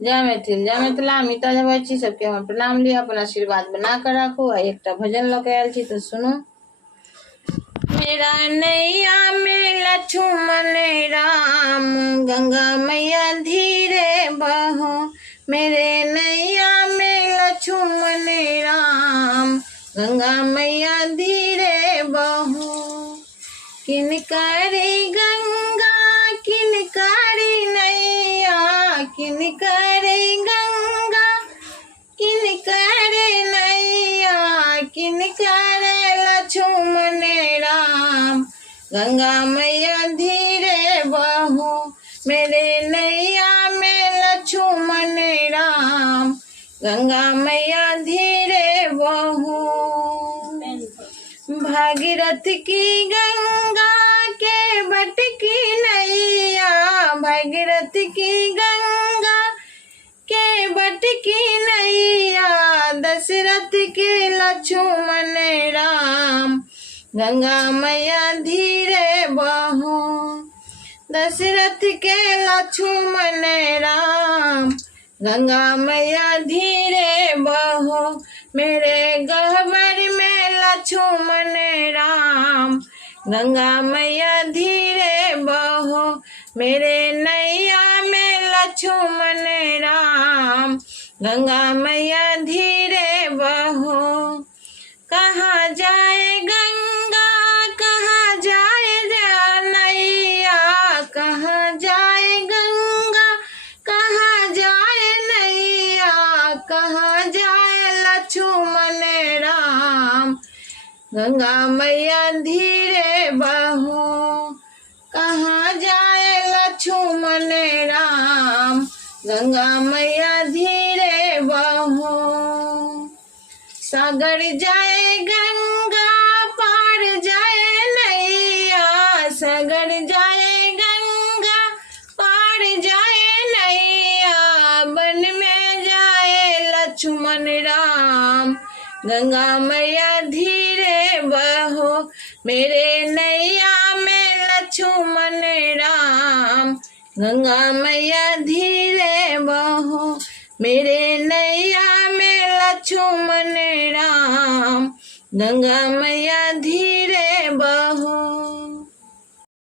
जय मिथिला मीता जब छी सबके हम प्रणाम लिया अपन आशीर्वाद बना कर राखो। एक भजन लके आयल छी तो सुनो। मेरा नैया में लक्ष्मण राम, गंगा मैया धीरे बहो। मेरे नैया में लक्ष्मण राम, गंगा मैया धीरे बहो। किनकारी गंगा किनकारी नैया, किनकारी गंगा किनकारी नैया, किनकारी लक्ष्मण राम, गंगा मैया धीरे बहो। मेरे नैया में लक्ष्मण राम, गंगा मैया धीरे बहो। भागीरथ की गंगा के बट की नैया, भागीरथ की गंगा के बट की नैया, दशरथ के लक्ष्मण राम, गंगा मैया धीरे बहो। दशरथ के लक्ष्मण राम, गंगा मैया धीरे बहो। मेरे गहबर में लक्ष्मण राम, गंगा मैया धीरे बहो। मेरे नैया में लक्ष्मण राम, गंगा मैया धीरे बहो। कहाँ जाए गंगा कहाँ जाए नैया, कहाँ जाए गंगा कहाँ जाए नैया, कहाँ जाए लक्ष्मण राम, गंगा मैया धीरे बहो। कहाँ जाए लक्ष्मण राम, गंगा मैया धीरे बहो। सागर जाए गंगा पार जाए नैया, सागर जाए गंगा पार जाए नैया, वन में जाए लक्ष्मण राम, गंगा मैया धीरे बहो। मेरे नैया में लक्ष्मण राम, गंगा मैया धीरे बहो। मेरे नैया में लक्ष्मण राम, गंगा मैया धीरे